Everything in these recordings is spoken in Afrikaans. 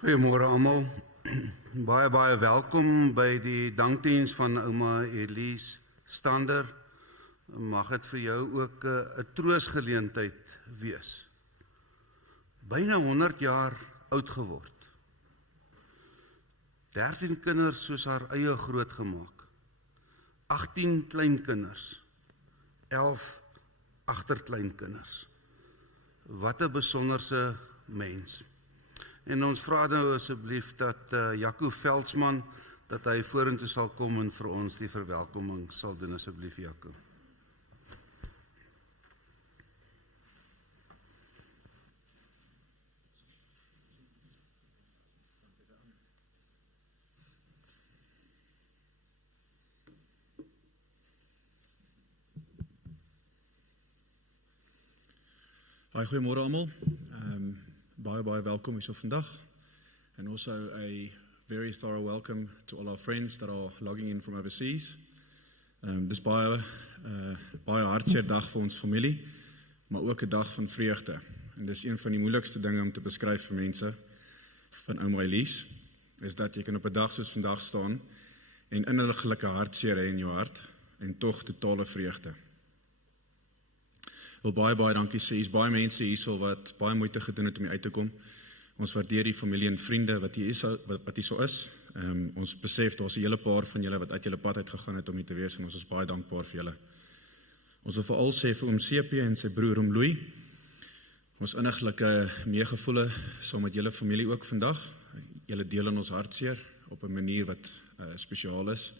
Goeiemôre almal. Baie welkom by die Dankdiens van Ouma Elize Stander. Mag dit vir jou ook 'n troostgeleentheid wees. Byna 100 jaar oud geword. 13 kinders soos haar eie grootgemaak. 18 kleinkinders. 11 agterkleinkinders. Wat 'n besonderse mens. En ons vra nou asseblief dat Jaco Veldsmann, dat hy vorentoe sal kom en vir ons die verwelkoming sal doen, asseblief Jaco. Hi, goeiemôre almal. Baie welkom hier so vandag. And also a very thorough welcome to all our friends that are logging in from overseas. Dis baie hartseer dag vir ons familie, maar ook 'n dag van vreugde. En dis een van die moeilikste dinge om te beskryf vir mense van Ouma Elize, is dat jy kan op 'n dag soos vandag staan en innerlike hartseer hê in jou hart en tog totale vreugde. Wil baie dankie sê, is baie mense hierso wat baie moeite gedoen het om hier uit te kom. Ons waardeer die familie en vriende wat hier so is. Ons besef daar's 'n hele paar van julle wat uit julle pad uit gegaan het om hier te wees en ons is baie dankbaar vir julle. Ons wil veral sê vir oom CP en sy broer oom Louis, ons inniglike meegevoele saam met julle familie ook vandag. Julle deel in ons hartseer op 'n manier wat spesiaal is.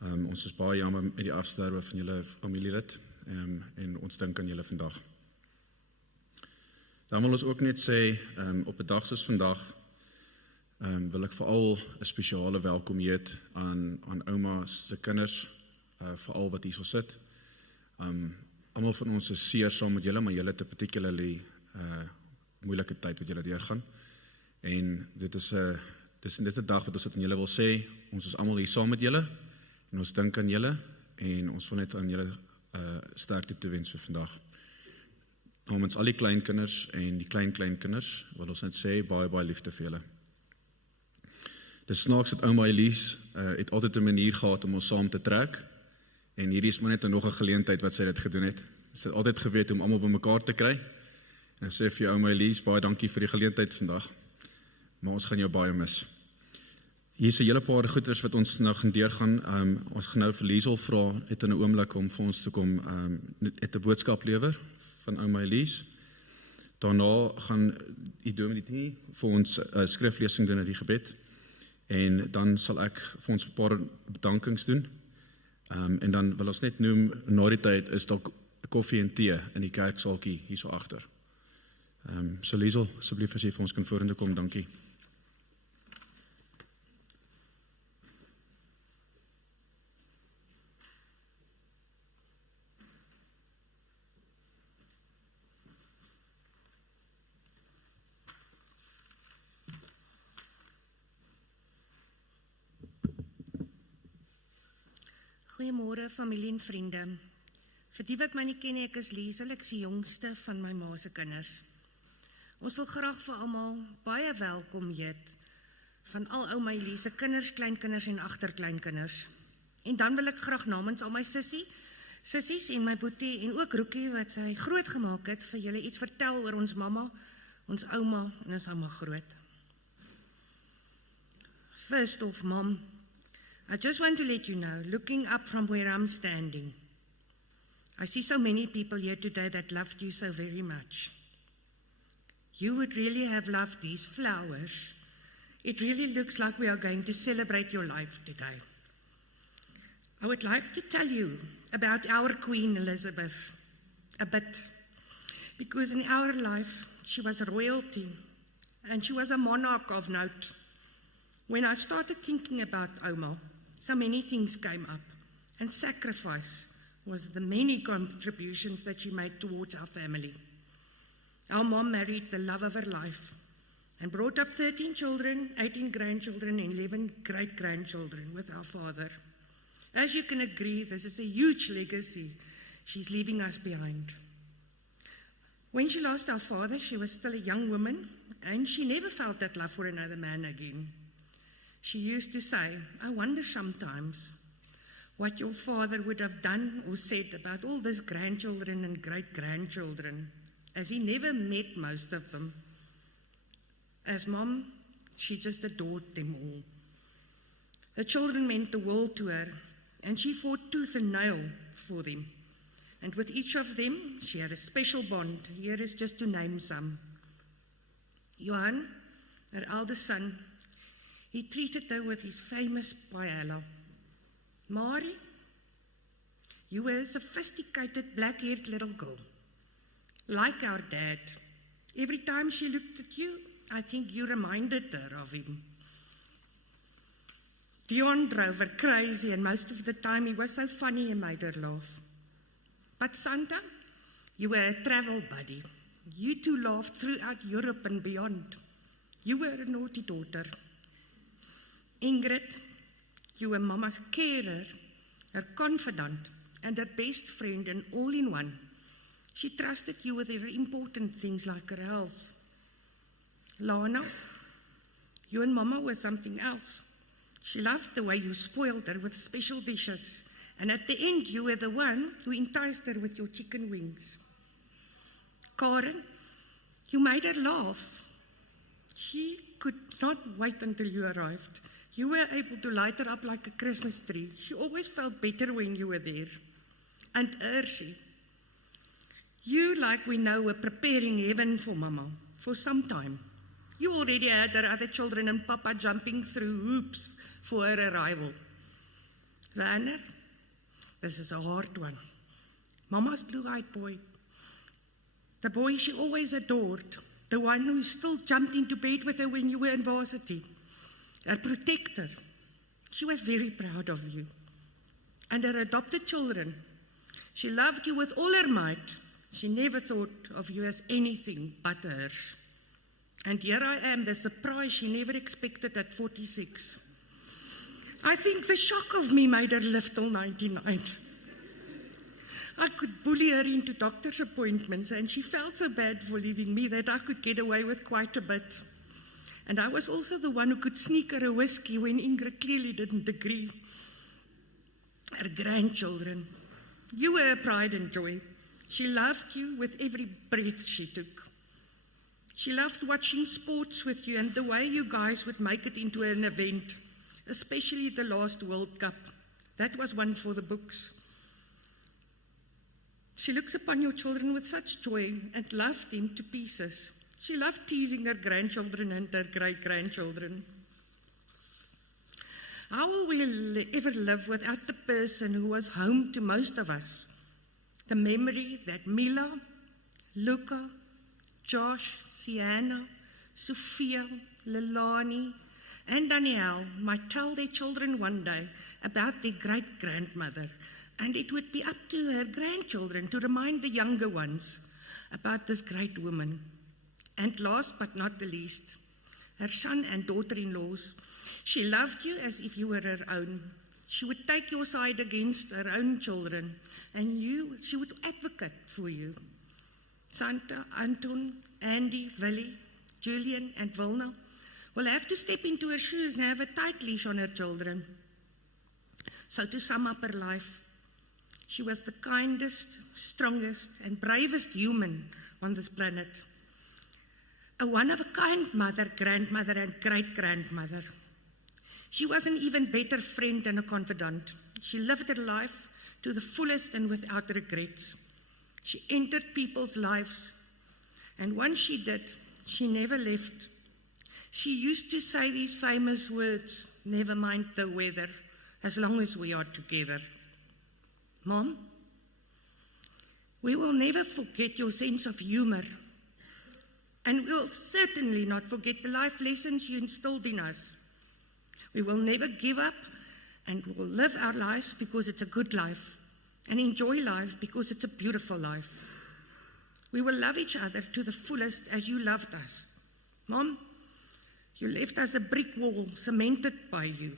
Ons is baie jammer met die afsterwe van julle familielid. En ons dink aan julle vandag. Dan wil ons ook net sê, op 'n dag soos vandag, wil ek veral 'n spesiale welkom gee aan ouma se kinders, veral wat hier so sit. Almal van ons is seer saam met julle, maar julle het 'n particularly moeilike tyd wat julle deurgaan. En dit is 'n dag wat ons dit aan julle wil sê, ons is almal hier saam met julle, en ons dink aan julle, en ons wil net aan julle sterkte toewens vir vandag. Namens al die kleinkinders en die kleinkinders wil ons net sê baie liefde vir julle. Dis snaaks dat Ouma Elize het altyd 'n manier gehad om ons saam te trek, en hierdie is maar net nog 'n geleentheid wat sy dit gedoen het. Sy het altyd geweet om almal bymekaar te kry, en ek sê vir jou Ouma Elize, baie dankie vir die geleentheid vandag, maar ons gaan jou baie mis. Hier is 'n hele paar goeders wat ons nou gaan deurgaan. Ons gaan nou vir Elize vra het in 'n oomblik om vir ons te kom net 'n boodskap lewer van Ouma Elize. Daarna gaan die dominee vir ons skriflesing doen in die gebed. En dan sal ek vir ons 'n paar bedankings doen. En dan wil ons net noem, na die tyd is dalk koffie en tee in die kerksaaltjie hier so agter. So Elize, asseblief as jy vir ons kan vorentoe kom, dankie. Goeiemôre familie en vriende. Vir die wat my nie ken nie, ek is Elize, ek is die jongste van my ma se kinders. Ons wil graag vir almal baie welkom heet van al Ouma Elize se kinders, kleinkinders en agterkleinkinders. En dan wil ek graag namens al my sissies en my boetie en ook Roekie wat sy groot gemaak het, vir julle iets vertel oor ons mamma, ons ouma en ons ouma groot. First off, Mom, I just want to let you know, looking up from where I'm standing, I see so many people here today that loved you so very much. You would really have loved these flowers. It really looks like we are going to celebrate your life today. I would like to tell you about our Queen Elizabeth a bit, because in our life, she was royalty, and she was a monarch of note. When I started thinking about Ouma, so many things came up, and sacrifice was the many contributions that she made towards our family. Our mom married the love of her life and brought up 13 children, 18 grandchildren, and 11 great-grandchildren with our father. As you can agree, this is a huge legacy she's leaving us behind. When she lost our father, she was still a young woman, and she never felt that love for another man again. She used to say, I wonder sometimes what your father would have done or said about all these grandchildren and great-grandchildren, as he never met most of them. As mom, she just adored them all. The children meant the world to her, and she fought tooth and nail for them. And with each of them, she had a special bond. Here is just to name some. Johan, her eldest son, he treated her with his famous paella. Mari, you were a sophisticated black-haired little girl, like our dad. Every time she looked at you, I think you reminded her of him. Dion drove her crazy, and most of the time he was so funny he made her laugh. But Santa, you were a travel buddy. You two laughed throughout Europe and beyond. You were a naughty daughter. Ingrid, you were Mama's carer, her confidant, and her best friend, and all in one. She trusted you with very important things like her health. Lana, you and Mama were something else. She loved the way you spoiled her with special dishes, and at the end you were the one who enticed her with your chicken wings. Karen, you made her laugh. She could not wait until you arrived. You were able to light her up like a Christmas tree. She always felt better when you were there. And Ursie, you, like we know, were preparing heaven for Mama for some time. You already had her other children and Papa jumping through hoops for her arrival. Werner, this is a hard one. Mama's blue-eyed boy. The boy she always adored. The one who still jumped into bed with her when you were in varsity. Her protector. She was very proud of you. And her adopted children. She loved you with all her might. She never thought of you as anything but hers. And here I am, the surprise she never expected at 46. I think the shock of me made her live till 99. I could bully her into doctor's appointments, and she felt so bad for leaving me that I could get away with quite a bit. And I was also the one who could sneak her a whiskey when Ingrid clearly didn't agree. Her grandchildren. You were her pride and joy. She loved you with every breath she took. She loved watching sports with you and the way you guys would make it into an event, especially the last World Cup. That was one for the books. She looks upon your children with such joy and loved them to pieces. She loved teasing her grandchildren and her great-grandchildren. How will we ever live without the person who was home to most of us? The memory that Mila, Luca, Josh, Sienna, Sophia, Lilani, and Danielle might tell their children one day about their great-grandmother, and it would be up to her grandchildren to remind the younger ones about this great woman. And last but not the least, her son and daughter-in-laws. She loved you as if you were her own. She would take your side against her own children, and she would advocate for you. Santa, Anton, Andy, Willie, Julian, and Vilna will have to step into her shoes and have a tight leash on her children. So to sum up her life, she was the kindest, strongest, and bravest human on this planet. A one-of-a-kind mother, grandmother, and great-grandmother. She was an even better friend and a confidant. She lived her life to the fullest and without regrets. She entered people's lives, and once she did, she never left. She used to say these famous words, "Never mind the weather, as long as we are together." Mom, we will never forget your sense of humor, and we'll certainly not forget the life lessons you instilled in us. We will never give up, and we will live our lives because it's a good life, and enjoy life because it's a beautiful life. We will love each other to the fullest as you loved us. Mom, you left us a brick wall cemented by you.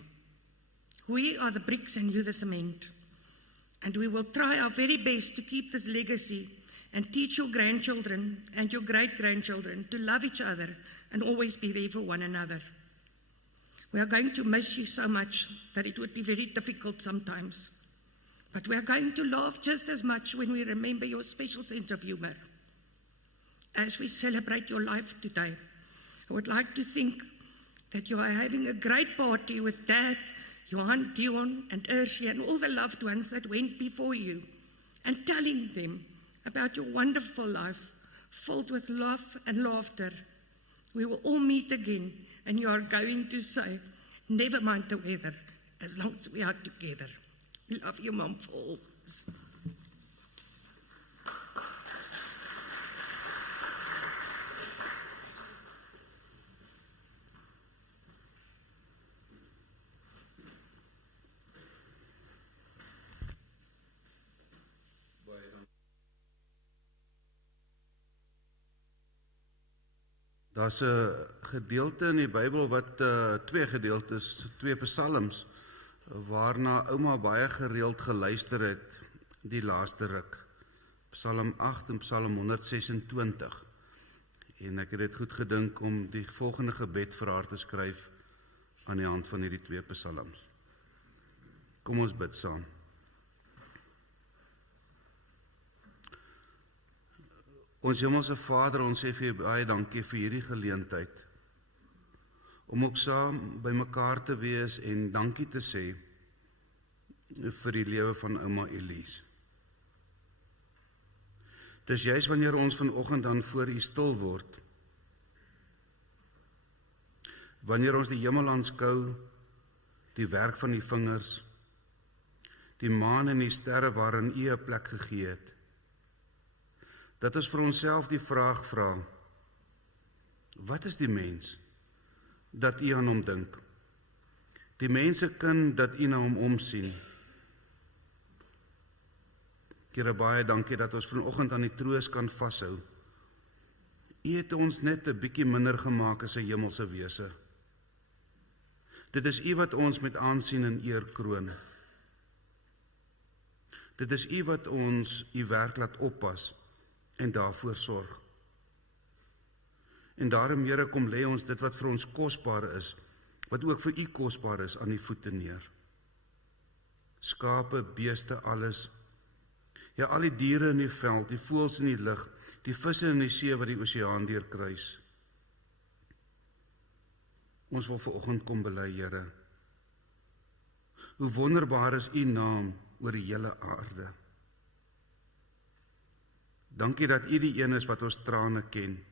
We are the bricks and you the cement. And we will try our very best to keep this legacy and teach your grandchildren and your great-grandchildren to love each other and always be there for one another. We are going to miss you so much that it would be very difficult sometimes. But we are going to laugh just as much when we remember your special sense of humor. As we celebrate your life today, I would like to think that you are having a great party with Dad, Johan, Dion, and Ursie, and all the loved ones that went before you, and telling them about your wonderful life, filled with love and laughter. We will all meet again, and you are going to say, never mind the weather, as long as we are together. We love you, Mom, for always. Daar's 'n gedeelte in die Bybel wat twee gedeeltes, twee psalms, waarna Ouma baie gereeld geluister het die laaste ruk. Psalm 8 en Psalm 126. En ek het dit goed gedink om die volgende gebed vir haar te skryf aan die hand van hierdie twee psalms. Kom ons bid saam. Ons hemelse Vader, ons sê vir U baie dankie vir hierdie geleentheid om ook saam by mekaar te wees en dankie te sê vir die lewe van Ouma Elize. Dis juist wanneer ons vanoggend dan voor U stil word, wanneer ons die hemel aanskou, die werk van die vingers, die maan en die sterre waarin U 'n plek gegee het, dat ons vir onsself die vraag vra, wat is die mens, dat U aan hom dink? Die mensekind, dat U na hom omsien. Here, baie dankie dat ons vanoggend aan die troos kan vashou. U het ons net 'n bietjie minder gemaak as 'n hemelse wese. Dit is U wat ons met aansien en eer kroon. Dit is U wat ons U werk laat oppas en daarvoor sorg. En daarom, Here, kom lê ons dit wat vir ons kosbaar is, wat ook vir U kosbaar is, aan die voete neer. Skape, beeste, alles. Ja, al die diere in die veld, die voëls in die lug, die visse in die see wat die oseaan deurkruis. Ons wil vanoggend kom bely, Here. Hoe wonderbaar is U naam oor die hele aarde. Dankie dat U die een is wat ons trane ken.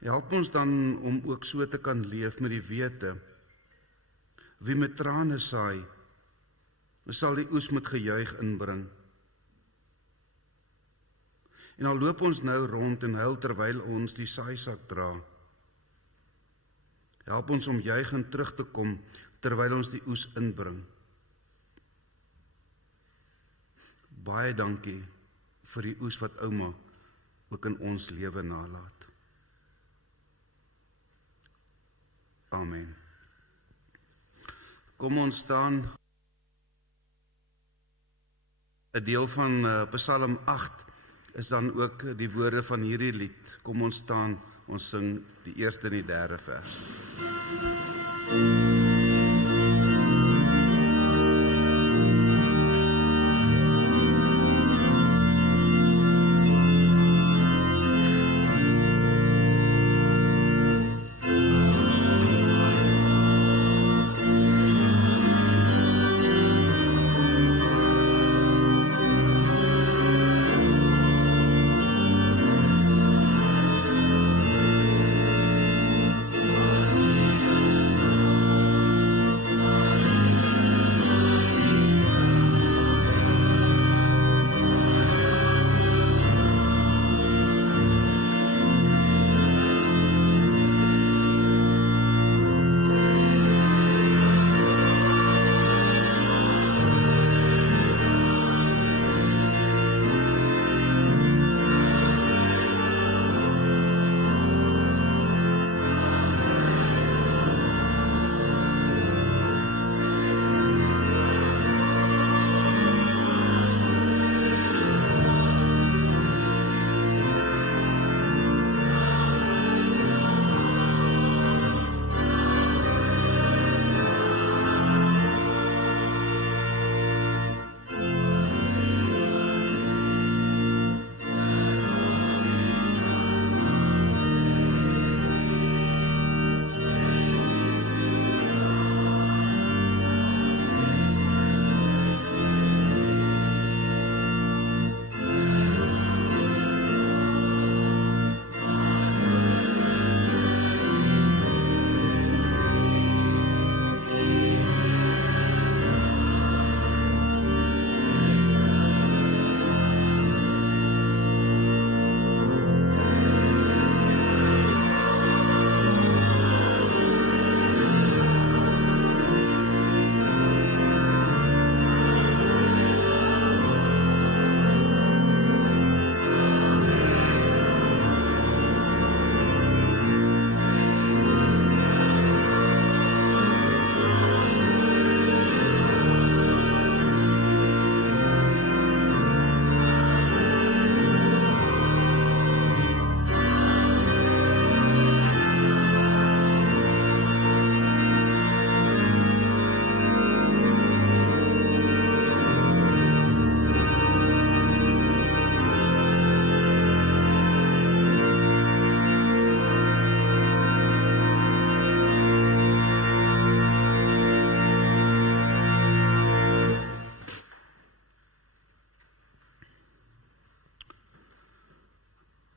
Help ons dan om ook so te kan leef met die wete, wie met trane saai, sal die oes met gejuig inbring. En al loop ons nou rond en huil terwyl ons die saaisak dra. Help ons om juigend terug te kom terwyl ons die oes inbring. Baie dankie vir die oes wat Ouma ook in ons lewe nalaat. Amen. Kom ons staan. 'n deel van Psalm 8 is dan ook die woorde van hierdie lied. Kom ons staan, ons sing die eerste en die derde vers.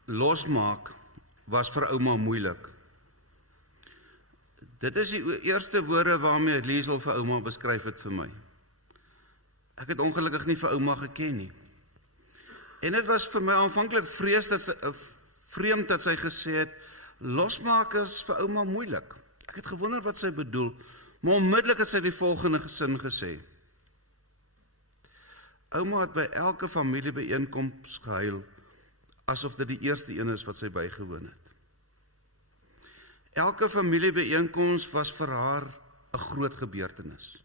Losmaak was vir ouma moeilik. Dit is die eerste woorde waarmee Elize vir ouma beskryf het vir my. Ek het ongelukkig nie vir ouma geken nie. En dit was vir my aanvanklik vreemd dat sy gesê het, losmaak is vir ouma moeilik. Ek het gewonder wat sy bedoel, maar onmiddellik het sy die volgende sin gesê. Ouma het by elke familiebyeenkoms gehuil, asof dit die eerste een is wat sy bygewoon het. Elke familiebyeenkoms was vir haar 'n groot gebeurtenis.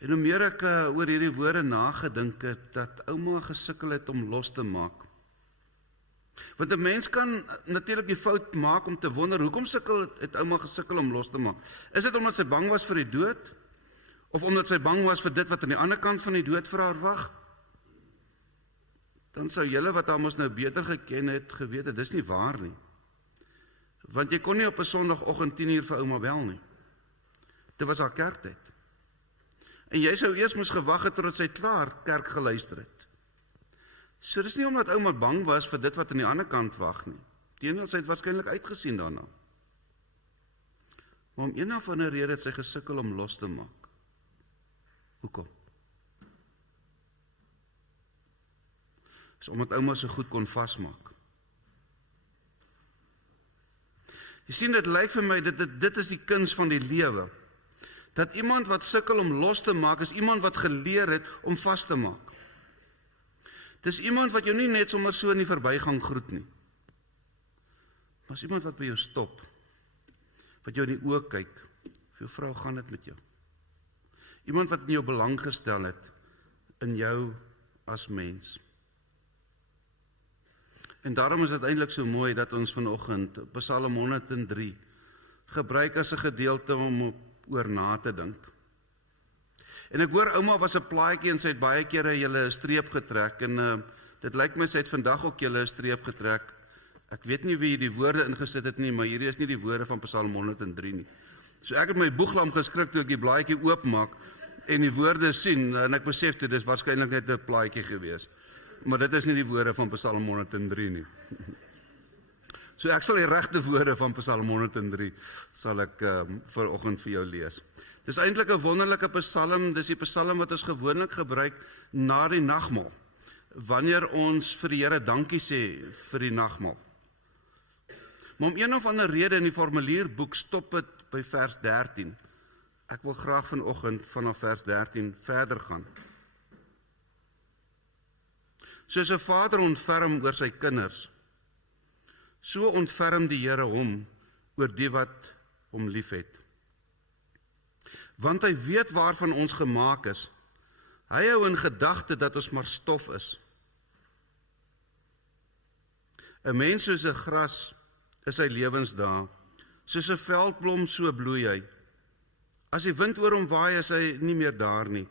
En hoe meer ek oor hierdie woorde nagedink het, dat ouma gesukkel het om los te maak. Want 'n mens kan natuurlik die fout maak om te wonder, hoekom het ouma gesukkel om los te maak? Is dit omdat sy bang was vir die dood? Of omdat sy bang was vir dit wat aan die ander kant van die dood vir haar wag? Dan sou julle wat haar mos nou beter geken het, geweet het, dis nie waar nie. Want jy kon nie op 'n Sondagoggend 10:00 vir ouma bel nie. Dit was haar kerktyd. En jy sou eers moes gewag het totdat sy klaar kerk geluister het. So dis nie omdat ouma bang was vir dit wat aan die ander kant wag nie. Teenoor sy het waarskynlik uitgesien daarna. Maar om een of ander rede het sy gesukkel om los te maak. Hoekom? Is omdat ouma so goed kon vasmaak. Jy sien, dit lyk vir my, dit is die kuns van die lewe. Dat iemand wat sukkel om los te maak, is iemand wat geleer het om vas te maak. Dis iemand wat jou nie net sommer so in die verbygang groet nie. Maar is iemand wat by jou stop. Wat jou in die oë kyk. Vir jou vrou, gaan dit met jou? Iemand wat in jou belang gestel het, in jou as mens. En daarom is dit eintlik so mooi dat ons vanoggend Psalm 103 gebruik as 'n gedeelte om oor na te dink. En ek hoor ouma was 'n plaatjie en sy het baie kere julle 'n streep getrek en dit lyk my sy het vandag ook julle 'n streep getrek. Ek weet nie wie die woorde ingesit het nie, maar hierdie is nie die woorde van Psalm 103 nie. So ek het my boeglam geskrik toe ek die blaadjie oopmaak en die woorde sien en ek besef dit is waarskynlik net 'n plaatjie gewees. Maar dit is nie die woorde van Psalm 103 nie. So ek sal die regte woorde van Psalm 103 sal ek vanoggend vir jou lees. Dis eintlik 'n wonderlike psalm, dis die psalm wat ons gewoonlik gebruik na die nagmaal, wanneer ons vir die Here dankie sê vir die nagmaal. Maar om een of ander rede in die formulierboek stop dit by vers 13. Ek wil graag vanoggend vanaf vers 13 verder gaan. Soos 'n vader ontferm oor sy kinders, so ontferm die Here hom oor die wat hom liefhet. Want hy weet waarvan ons gemaak is. Hy hou in gedagte dat ons maar stof is. 'n Mens soos 'n gras is sy lewensdae, soos 'n veldblom so bloei hy. As die wind oor hom waai, is hy nie meer daar nie,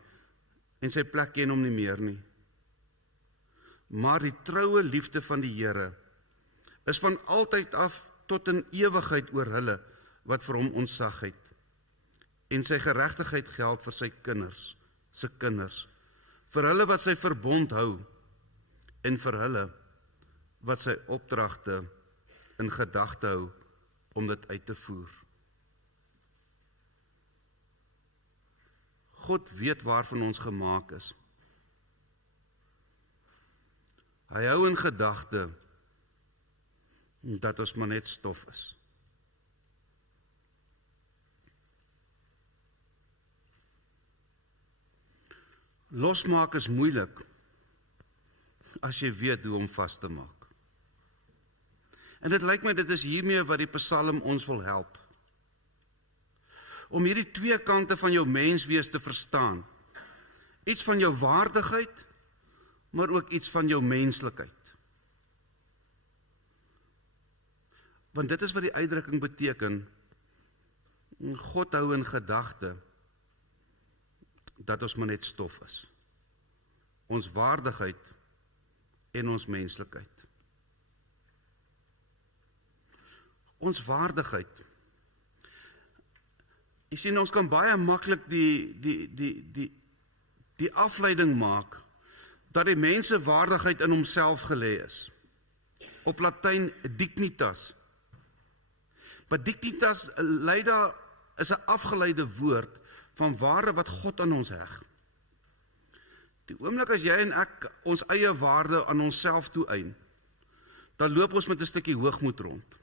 en sy plek ken hom nie meer nie. Maar die troue liefde van die Here is van altyd af tot in ewigheid oor hulle wat vir hom ontzag het. En sy geregtigheid geld vir sy kinders, se kinders, vir hulle wat sy verbond hou, en vir hulle wat sy opdragte in gedagte hou om dit uit te voer. God weet waarvan ons gemaak is. Hy hou in gedagte dat ons maar net stof is. Losmaak is moeilik as jy weet hoe om vas te maak. En dit lyk my dit is hiermee wat die psalm ons wil help. Om hierdie twee kante van jou menswees te verstaan. Iets van jou waardigheid, maar ook iets van jou menslikheid. Want dit is wat die uitdrukking beteken. God hou in gedagte dat ons maar net stof is. Ons waardigheid en ons menslikheid. Ons waardigheid. Jy sien, ons kan baie maklik die afleiding maak dat die mens se waardigheid in homself gelê is. Op Latyn dignitas. Maar dignitas is 'n afgeleide woord van waarde wat God aan ons heg. Die oomblik as jy en ek ons eie waarde aan onsself toeëien, dan loop ons met 'n stukkie hoogmoed rond.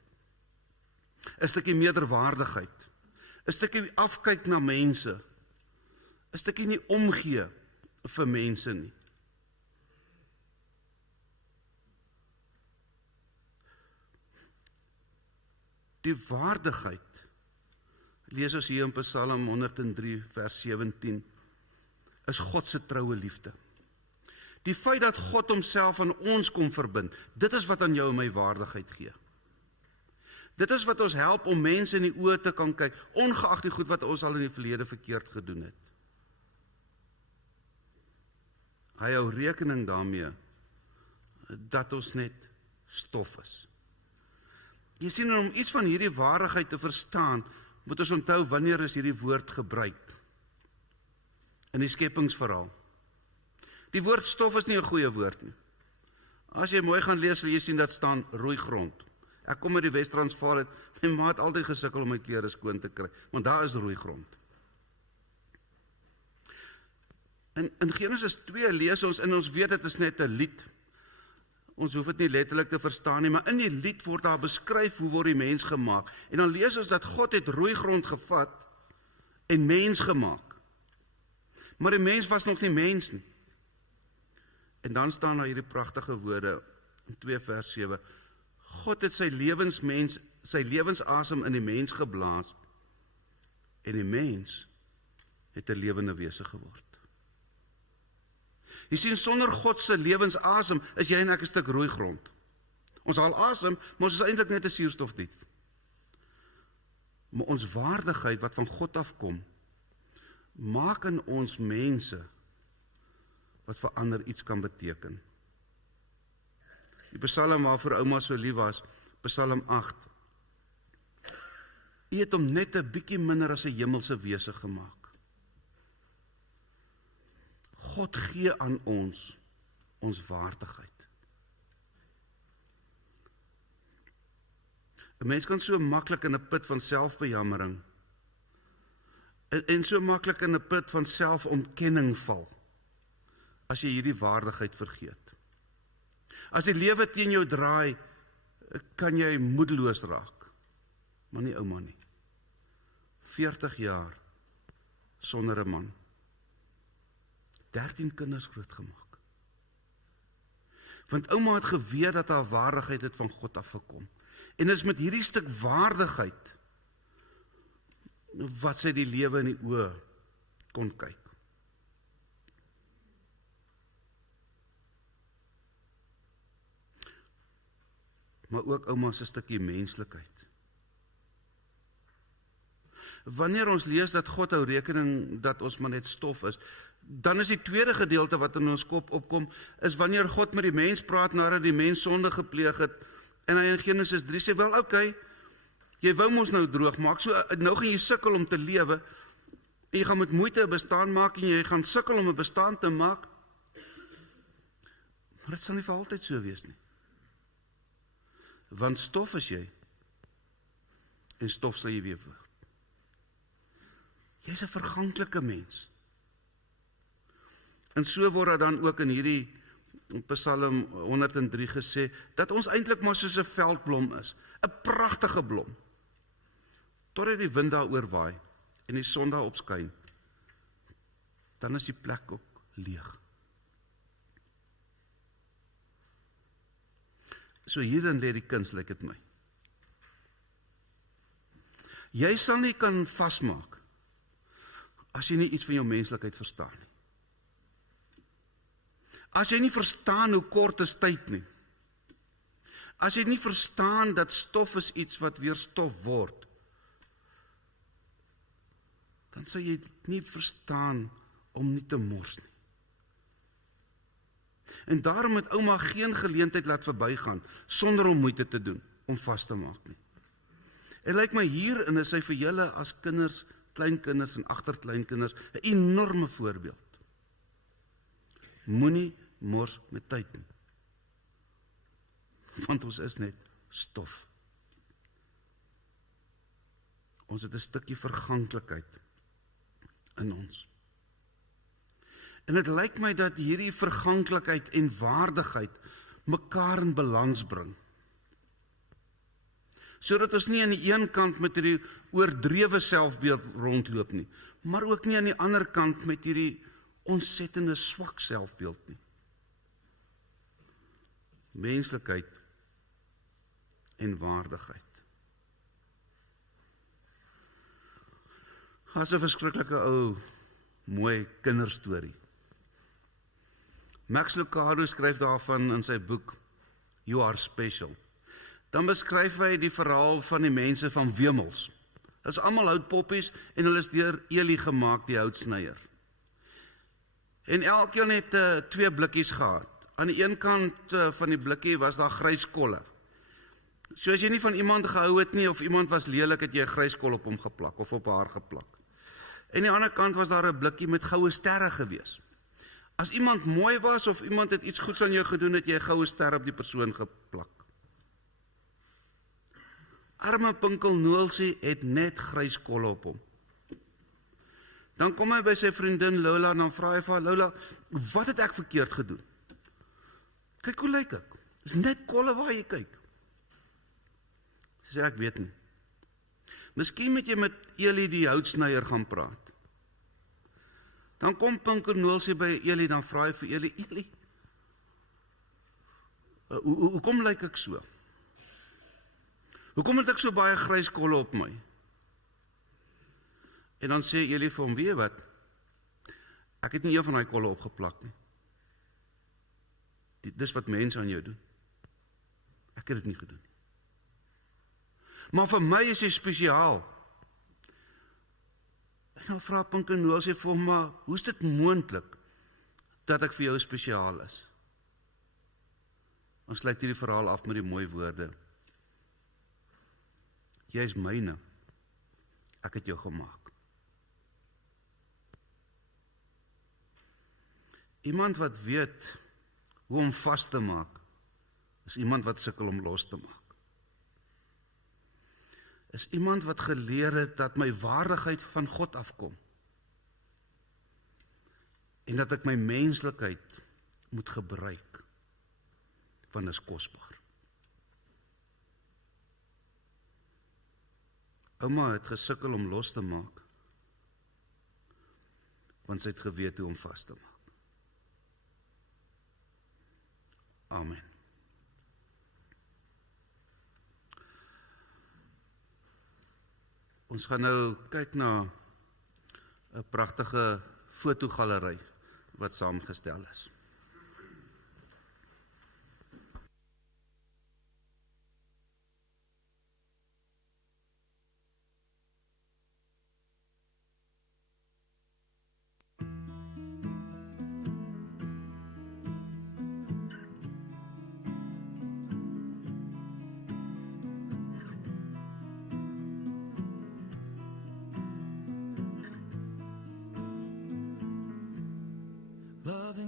'n Stukkie meerderwaardigheid. 'n Stukkie afkyk na mense. 'n Stukkie nie omgee vir mense nie. Die waardigheid, lees ons hier in Psalm 103 vers 17, is God se troue liefde. Die feit dat God homself aan ons kom verbind, dit is wat aan jou en my waardigheid gee. Dit is wat ons help om mense in die oë te kan kyk, ongeag die goed wat ons al in die verlede verkeerd gedoen het. Hy hou rekening daarmee dat ons net stof is. Jy sien, om iets van hierdie waardigheid te verstaan, moet ons onthou wanneer is hierdie woord gebruik in die skepingsverhaal. Die woord stof is nie 'n goeie woord nie. As jy mooi gaan lees, sal jy sien dat staan rooi grond. Ek kom uit die Wes-Transvaal uit, my ma het altyd gesukkel om my klere skoon te kry, want daar is rooi grond. In Genesis 2 lees ons, en ons weet dit is net 'n lied. Ons hoef dit nie letterlik te verstaan nie, maar in die lied word daar beskryf hoe word die mens gemaak. En dan lees ons dat God het rooi grond gevat en mens gemaak. Maar die mens was nog nie mens nie. En dan staan daar hierdie pragtige woorde in 2 vers 7. God het sy lewensasem in die mens geblaas en die mens het 'n lewende wese geword. Jy sien, sonder God se lewensasem is jy en ek 'n stuk rooi grond. Ons haal asem, maar ons is eintlik net 'n suurstofdief. Maar ons waardigheid wat van God afkom, maak in ons mense wat vir ander iets kan beteken. Die Psalm waarvoor Ouma so lief was, Psalm 8. U het hom net 'n bietjie minder as 'n hemelse wese gemaak. God gee aan ons waardigheid. 'n Mens kan so maklik in 'n put van selfbejammering en so maklik in 'n put van selfontkenning val, as jy hierdie waardigheid vergeet. As die lewe teen jou draai, kan jy moedeloos raak, maar nie Ouma nie. 40 jaar sonder 'n man. 13 kinders grootgemaak. Want Ouma het geweet dat haar waardigheid het van God afgekom. En is met hierdie stuk waardigheid wat sy die lewe in die oë kon kyk. Maar ook Ouma se stukkie menslikheid. Wanneer ons lees dat God hou rekening dat ons maar net stof is, dan is die tweede gedeelte wat in ons kop opkom, is wanneer God met die mens praat nadat die mens sonde gepleeg het, en hy in Genesis 3 sê, wel oké, jy wou mos nou droog maak, so nou gaan jy sukkel om te lewe, en jy gaan met moeite 'n bestaan maak, en jy gaan sukkel om 'n bestaan te maak, maar dit sal nie vir altyd so wees nie. Want stof is jy, en stof sal jy weer word. Jy is 'n verganklike mens. En so word dat dan ook in hierdie Psalm 103 gesê, dat ons eintlik maar soos 'n veldblom is, 'n pragtige blom, totdat die wind daaroor waai, en die son daarop skyn, dan is die plek ook leeg. So hierin lê die kuns, lyk dit my. Jy sal nie kan vasmaak, as jy nie iets van jou menslikheid verstaan nie. As jy nie verstaan hoe kort is tyd nie. As jy nie verstaan dat stof is iets wat weer stof word, dan sal jy nie verstaan om nie te mors nie. En daarom het Ouma geen geleentheid laat verbygaan, sonder om moeite te doen, om vas te maak nie. En lyk my hierin is sy vir julle as kinders, kleinkinders en agterkleinkinders 'n enorme voorbeeld. Moenie mors met tyd nie. Want ons is net stof. Ons het 'n stukkie verganklikheid in ons. En dit lyk my dat hierdie verganklikheid en waardigheid mekaar in balans bring. Sodat ons nie aan die een kant met hierdie oordrewe selfbeeld rondloop nie, maar ook nie aan die ander kant met hierdie ontsettende swak selfbeeld nie. Menslikheid en waardigheid. As 'n verskriklike ou, mooi kinderstorie. Max Lucado skryf daarvan in sy boek You Are Special. Dan beskryf hy die verhaal van die mense van Wemels. Dit is almal houtpoppies en hulle is deur Eli gemaak, die houtsnyer. En elkeen het 2 blikkies gehad. Aan die een kant van die blikkie was daar grys kolle. So as jy nie van iemand gehou het nie, of iemand was lelik, het jy 'n grys kol op hom geplak, of op haar geplak. En aan die ander kant was daar 'n blikkie met goue sterre gewees. As iemand mooi was, of iemand het iets goeds aan jou gedoen, het jy 'n goue ster op die persoon geplak. Arme Pinkel Noelsie het net grys kolle op hom. Dan kom hy by sy vriendin Lola en dan vra hy vir haar, Lola, wat het ek verkeerd gedoen? Kyk hoe lyk ek. Dis net kolle waar jy kyk. Sy sê, ek weet nie. Miskien moet jy met Eli die houtsnyer gaan praat. Dan kom Pinkel Noelsie by Eli, dan vra hy vir Eli, Eli, hoekom lyk ek so? Hoekom het ek so baie grys kolle op my? En dan sê Eli vir hom, weet jy wat? Ek het nie een van die kolle opgeplak nie. Dis wat mense aan jou doen. Ek het dit nie gedoen. Maar vir my is hy spesiaal. En dan vra Pinkel Noelsie vir hom, maar hoe is dit moontlik dat ek vir jou spesiaal is? Ons sluit hierdie verhaal af met die mooi woorde. Jy is myne. Ek het jou gemaak. Iemand wat weet hoe om vas te maak, is iemand wat sukkel om los te maak. Is iemand wat geleer het dat my waardigheid van God afkom. En dat ek my menslikheid moet gebruik, want dit is kosbaar. Ouma het gesukkel om los te maak, want sy het geweet hoe om vas te maak. Amen. Ons gaan nou kyk na 'n pragtige fotogalery wat saamgestel is.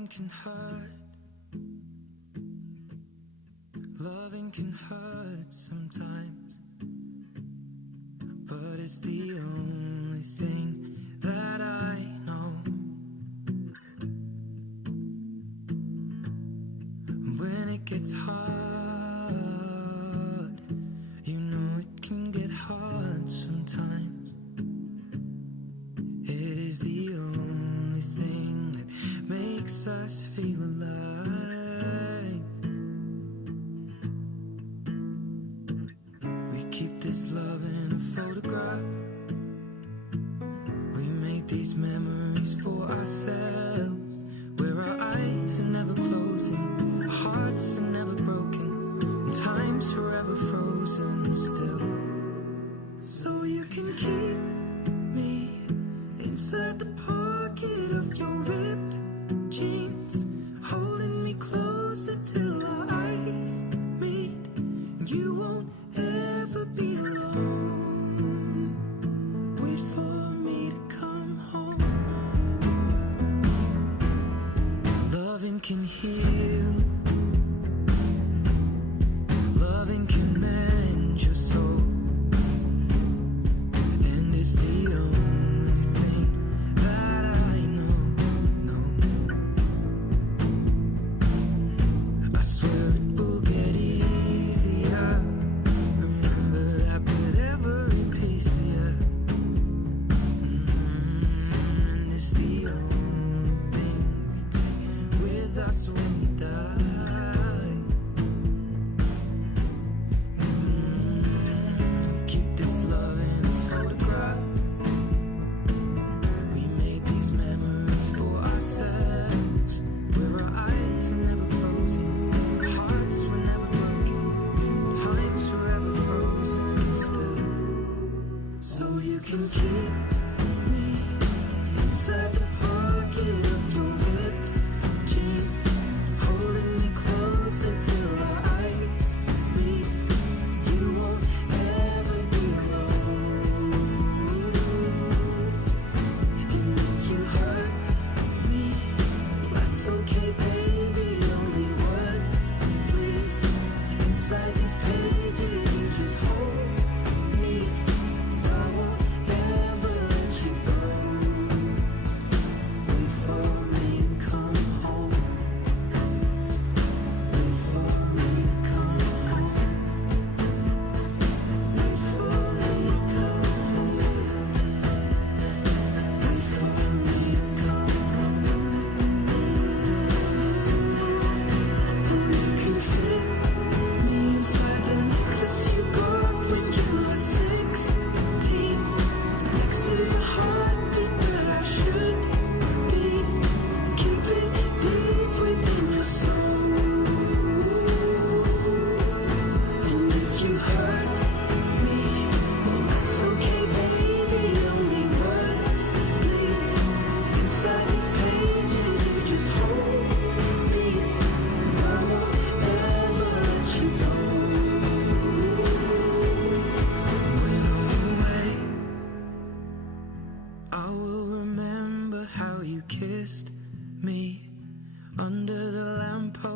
Can hurt. Loving can hurt sometimes, but it's the only thing that I know. When it gets hard, you know it can get hard sometimes. It is the only thing that makes us feel alive. We keep this love in a photograph. We make these memories for ourselves, where our eyes are never closing, our hearts are never broken, and time's forever frozen still. So you can keep me inside the pocket of your ripped jeans, holding me closer till our eyes meet, and you won't ever be alone. Wait for me to come home.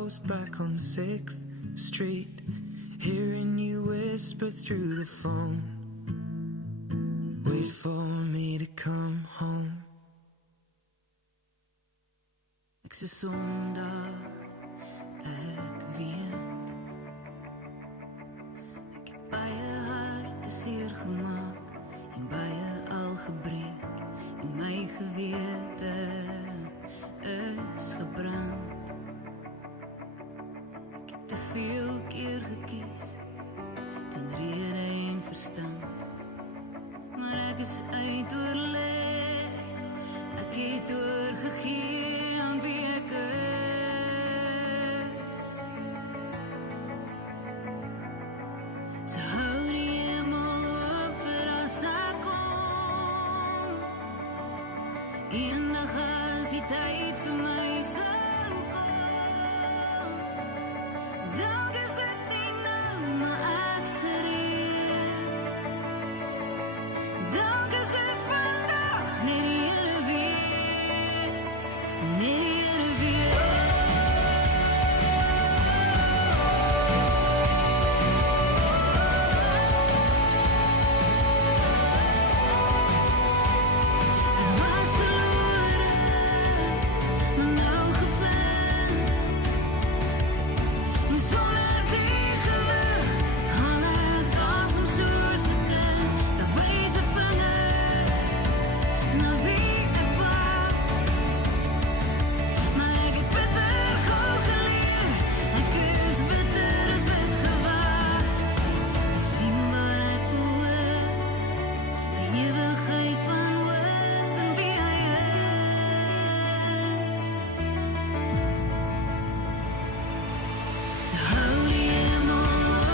post back on 6th Street, hearing you whisper through the phone, wait for me to come home. Ek se Sondag, ek weet, ek het baie harte seer gemaak en baie al gebreek en my gewete is gebrand. Ek het te veel keer gekies ten rede en verstand, maar ek is uit oorleg, ek het oorgegee aan wie ek is. So hou die hemel op vir as ek kom, eendag as die tyd vir my sal kom, dalk is dit nie nou, maar ek's gereed, dalk is dit vandag, net die Here weet, net die Here weet. Het was verloren, maar nou gevind, en sonder die geluk, alle asem soos 'n kind, dat wys 'n vinger na wie ek was. Maar ek het bitter gou geleer, ek is bitter as wit gewas. Ek sien waar ek behoort, 'n ewigheid van hoop en wie hy is. So hou die hemel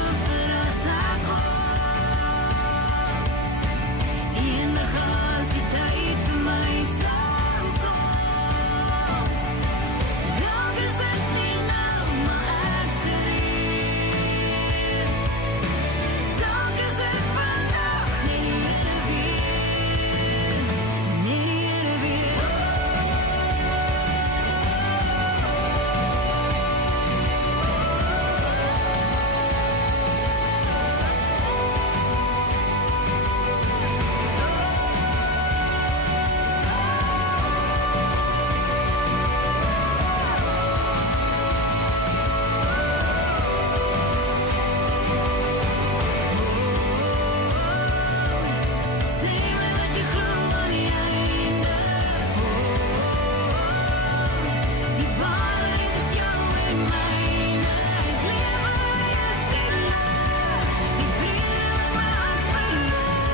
op vir as ek kom, eendag as die tyd vir my sal kom, dalk is dit nie nou, maar ek's gereed, dalk is dit vandag, net die Here weet, net die Here weet. Sê my wat jy glo aan die einde, die waarheid is jou en myne, is lewe, is stille, die vrede wat my hart verloor.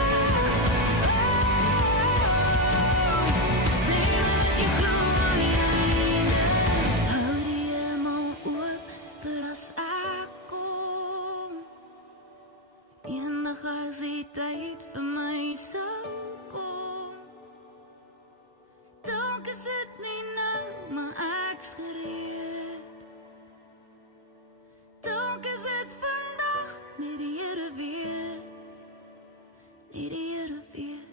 Sê my wat jy glo aan die einde, hou die hemel oop vir as ek kom, eendag as die tyd vir my sal kom, dalk is dit nie nou, maar ek's gereed, dalk is dit vandag, net die Here weet, net die Here weet.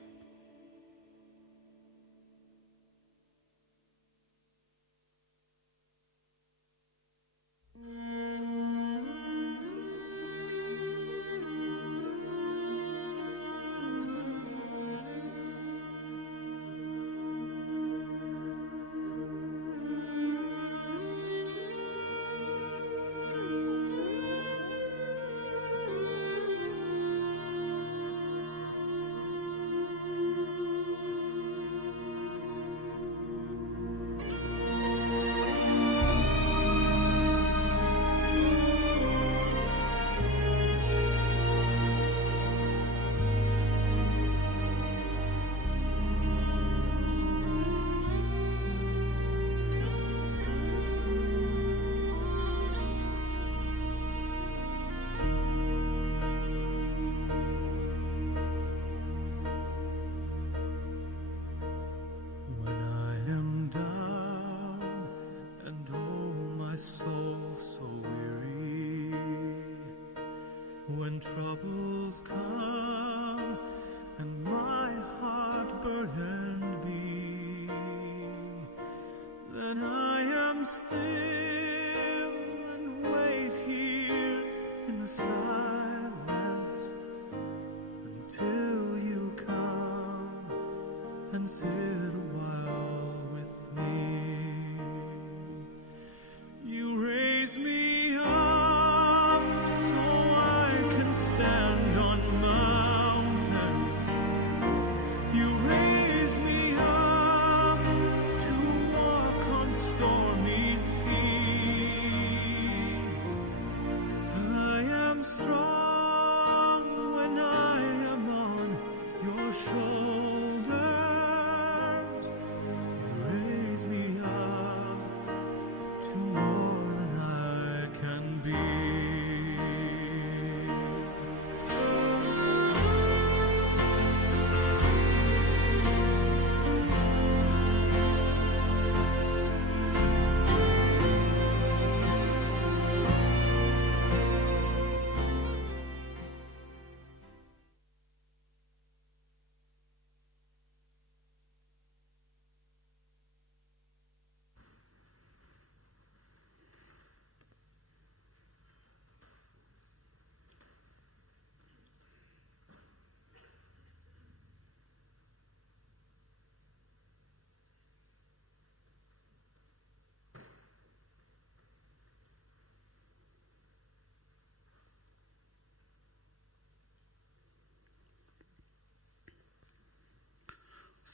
When troubles come and my heart burdened be, then I am still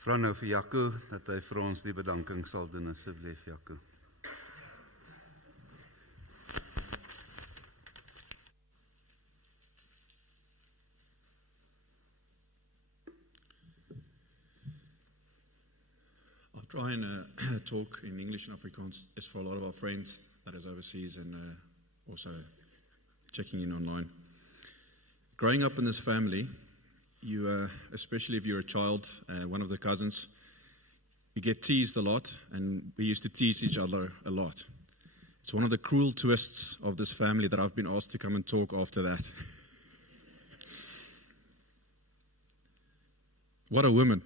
Vra nou vir Jaco, dat hy vir ons die bedanking sal doen, asseblief Jaco. I'll try and talk in English and Afrikaans. It's for a lot of our friends that is overseas and also checking in online. Growing up in this family, you, especially if you're a child, one of the cousins, you get teased a lot, and we used to tease each other a lot. It's one of the cruel twists of this family that I've been asked to come and talk after that. What a woman.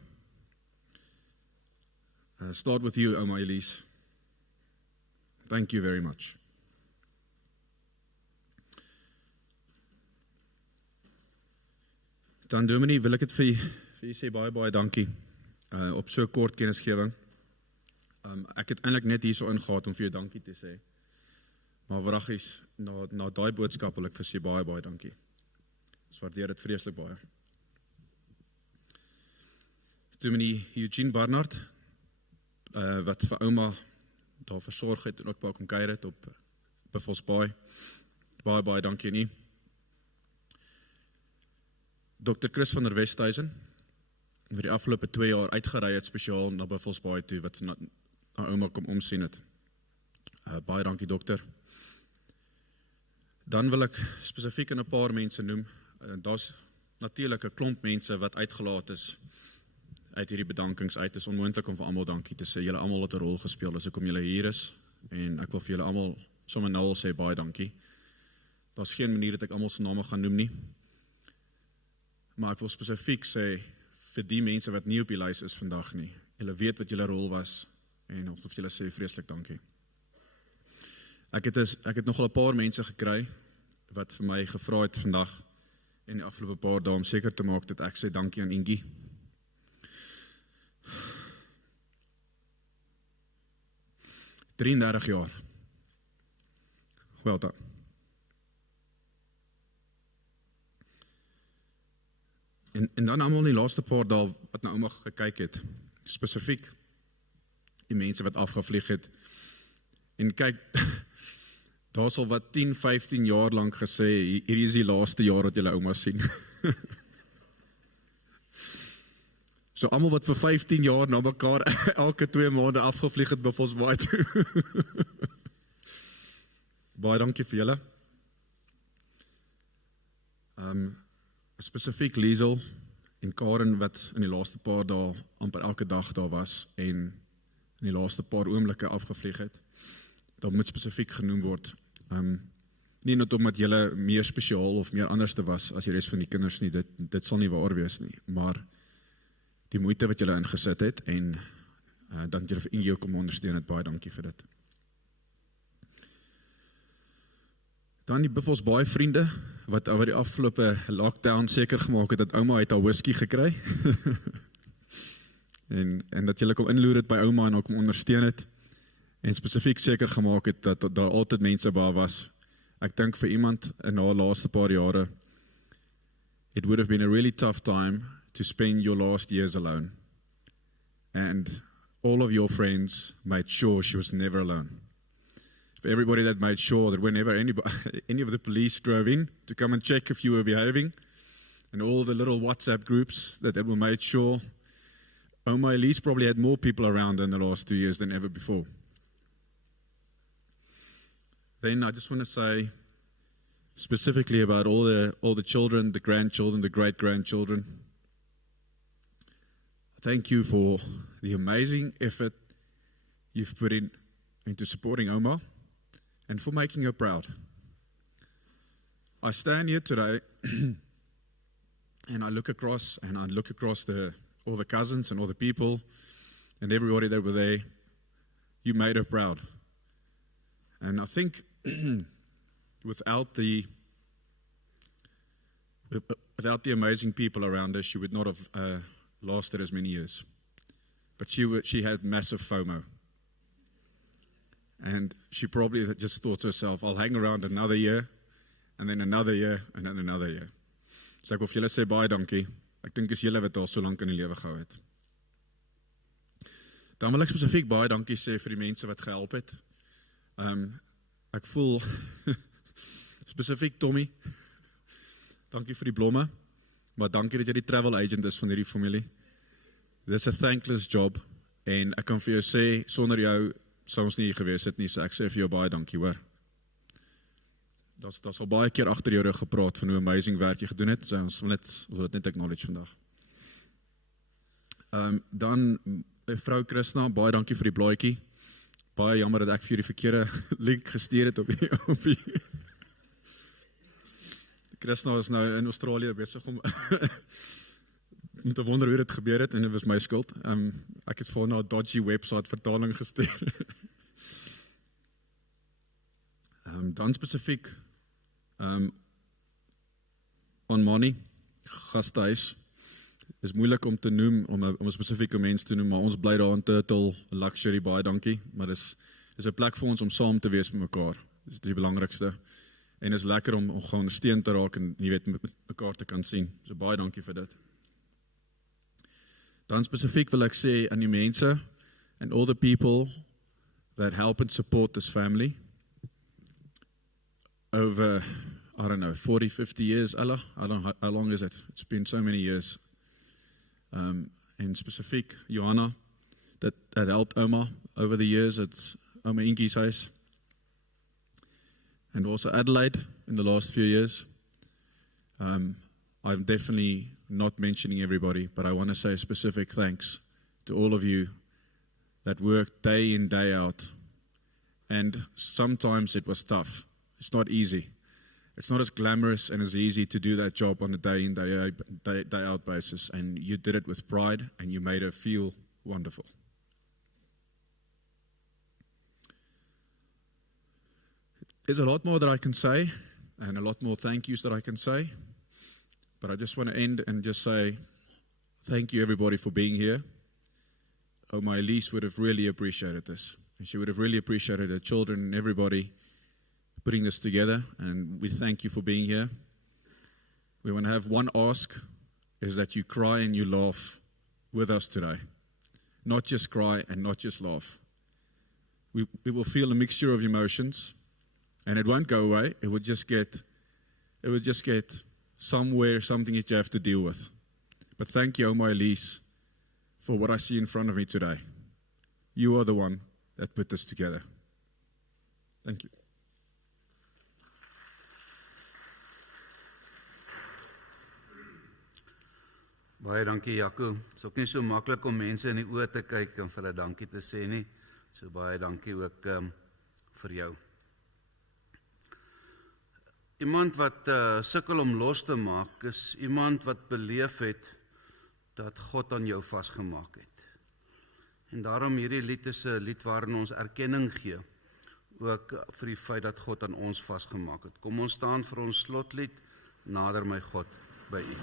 Start with you, Ouma Elize. Thank you very much. Dan Dominee, wil ek het vir jy sê baie dankie op so kort kennisgewing. Ek het eintlik net hierso ingegaan om vir jou dankie te sê. Maar wraggies, na daai boodskap wil ek vir sê baie dankie. Ons waardeer dit vreeslik baie. Dominee Eugene Barnard, wat vir ouma daar versorg het en ook baie kom kuier het op Buffelsbaai. Baie dankie aan u. Dr. Chris van der Westhuizen, vir die afgelope 2 jaar uitgery het spesiaal na Buffelsbaai toe, wat na ouma kom omsien het. Baie dankie dokter. Dan wil ek spesifiek 'n paar mense noem. Daar's natuurlik 'n klomp mense wat uitgelaat is uit hierdie bedankings uit. Dit is onmoontlik om vir almal dankie te sê. Julle almal het 'n rol gespeel as ek om julle hier is, en ek wil vir julle almal sommer nou al sê baie dankie. Daar's geen manier dat ek almal se name gaan noem nie. Maar ek wil spesifiek sê vir die mense wat nie op die lys is vandag nie. Julle weet wat julle rol was en ons wil vir julle sê vreeslik dankie. Ek het nogal 'n paar mense gekry wat vir my gevra het vandag en die afgelope paar dae om seker te maak dat ek sê dankie aan Ingie. $33 jaar. Well done. En dan allemaal die laaste paar dae wat na ouma gekyk het, spesifiek die mense wat afgevlieg het, en kyk, daar sal wat 10, 15 jaar lang gesê, hierdie is die laaste jaar wat julle ouma sien. So almal wat vir 15 jaar na mekaar elke 2 maande afgevlieg het Buffelsbaai toe. Baie dankie vir julle. Spesifiek Liesel en Karen wat in die laaste paar dae amper elke dag daar was en in die laaste paar oomblikke afgevlieg het. Dat moet spesifiek genoem word. Nie net omdat julle meer spesiaal of meer anderste was as die res van die kinders nie, dit sal nie waar wees nie, maar die moeite wat julle ingesit het en dan julle vir Ingie kom ondersteun het, baie dankie vir dit. Dan die Buffelsbaai vriende, wat oor die afgelope lockdown seker gemaak het, dat ouma het haar whisky gekry. en dat julle kom inloer het by ouma en ook kom ondersteun het. En spesifiek seker gemaak het, dat daar altyd mense by was. Ek dink vir iemand in haar laaste paar jare, it would have been a really tough time to spend your last years alone. And all of your friends made sure she was never alone. For everybody that made sure that whenever any of the police drove in to come and check if you were behaving, and all the little WhatsApp groups that were made sure, Ouma Elize probably had more people around in the last 2 years than ever before. Then I just want to say specifically about all the children, the grandchildren, the great-grandchildren. Thank you for the amazing effort you've put into supporting Ouma and for making her proud. I stand here today and I look across all the cousins and all the people and everybody that were there. You made her proud. And I think without the amazing people around her, she would not have lasted as many years. But she had massive FOMO. And she probably just thought to herself, I'll hang around another year, and then another year, and then another year. So ek wil vir julle sê baie dankie. Ek dink is julle wat al so lank in die lewe gehou het. Dan wil ek spesifiek baie dankie sê vir die mense wat gehelp het. Ek voel spesifiek Tommy. Dankie vir die blomme, maar dankie dat jy die travel agent is van hierdie familie. This is a thankless job en ek kan vir jou sê sonder jou sou ons nie hier gewees het nie, so ek sê vir jou baie dankie, hoor. Daar's al baie keer agter jou rug gepraat van hoe amazing werk jy gedoen het, so ons wil dit net acknowledge vandag. Dan vrou Christina, baie dankie vir die blaadjie. Baie jammer dat ek vir die verkeerde link gestuur het op die Christina is nou in Australië besig om te wonder hoe dit gebeur het en dit was my skuld. Ek het vir na 'n dodgy website vertaling gestuur. Dan spesifiek on money, gastehuis. Is moeilik om te noem, om 'n spesifieke mens te noem, maar ons bly daar in Turtle Luxury, baie dankie. Maar dis 'n plek vir ons om saam te wees met mekaar. Dis die belangrikste. En is lekker om gewoon steen te raak en jy weet met mekaar te kan sien. So baie dankie vir dit. Dan spesifiek wil ek sê aan die mense and all the people that help and support this family over, I don't know, 40, 50 years, Ella? How long is it? It's been so many years. En spesifiek Johanna, that helped Ouma over the years. It's Ouma Inky's huis. And also Adelaide in the last few years. I'm definitely not mentioning everybody, but I want to say specific thanks to all of you that work day in, day out. And sometimes it was tough. It's not easy. It's not as glamorous and as easy to do that job on a day in, day out basis. And you did it with pride and you made her feel wonderful. There's a lot more that I can say and a lot more thank yous that I can say. But I just want to end and just say thank you everybody for being here. Ouma Elize would have really appreciated this. And she would have really appreciated her children and everybody putting this together. And we thank you for being here. We want to have one ask, is that you cry and you laugh with us today. Not just cry and not just laugh. We will feel a mixture of emotions. And it won't go away. It would just get somewhere, something that you have to deal with. But thank you, Ouma Elize, for what I see in front of me today. You are the one that put this together. Thank you. Baie dankie, Jaco. Dit is ook nie so maklik om mense in die oë te kyk en vir hulle dankie te sê nie. So baie dankie ook vir jou. Iemand wat sukkel om los te maak, is iemand wat beleef het dat God aan jou vasgemaak het. En daarom hierdie lied is 'n lied waarin ons erkenning gee, ook vir die feit dat God aan ons vasgemaak het. Kom ons staan vir ons slotlied, Nader my God by U.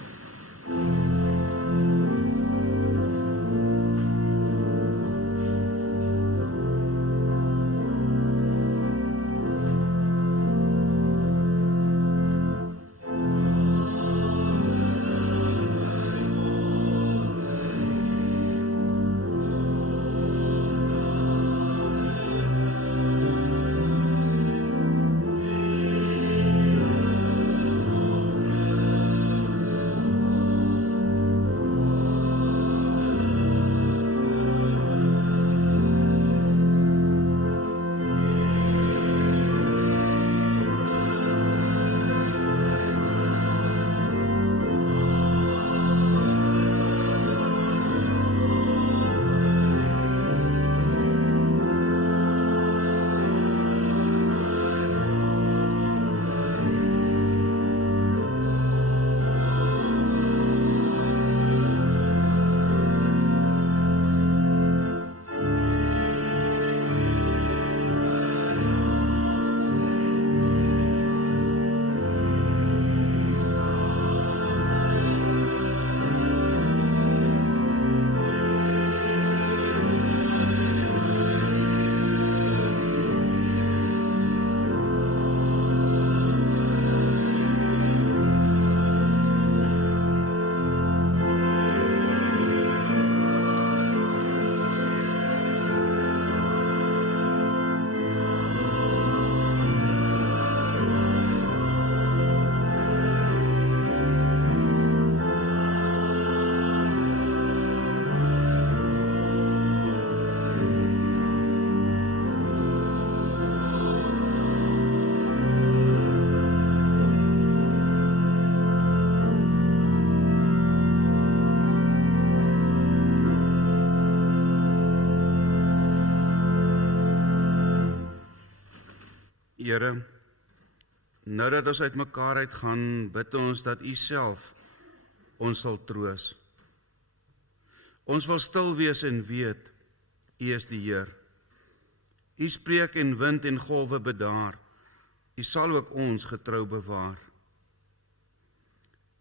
Here, nou dat ons uit mekaar uitgaan, bid ons dat U self ons sal troos. Ons wil stil wees en weet, U is die Heer. U spreek en wind en golwe bedaar. U sal ook ons getrou bewaar.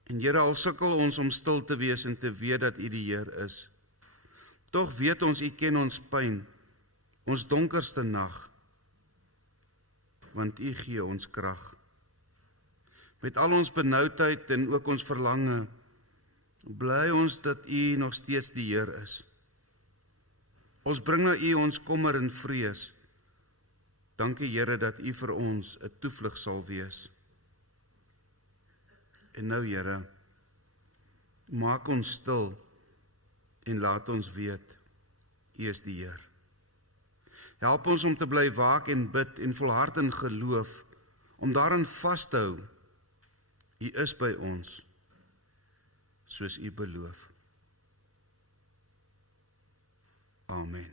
En Here, al sukkel ons om stil te wees en te weet dat U die Heer is. Tog weet ons, U ken ons pyn, ons donkerste nag, want U gee ons krag. Met al ons benoudheid en ook ons verlange, bly ons dat U nog steeds die Heer is. Ons bring na U ons kommer en vrees. Dankie Here dat U vir ons 'n toevlug sal wees. En nou Here, maak ons stil en laat ons weet, U is die Heer. Help ons om te bly waak en bid en volhard in geloof, om daarin vas te hou. U is by ons, soos U beloof. Amen.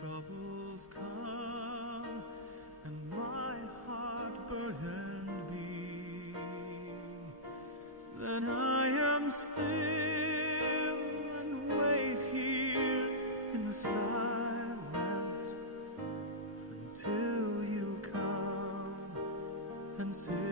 Troubles come and my heart burdened be, then I am still and wait here in the silence until you come and say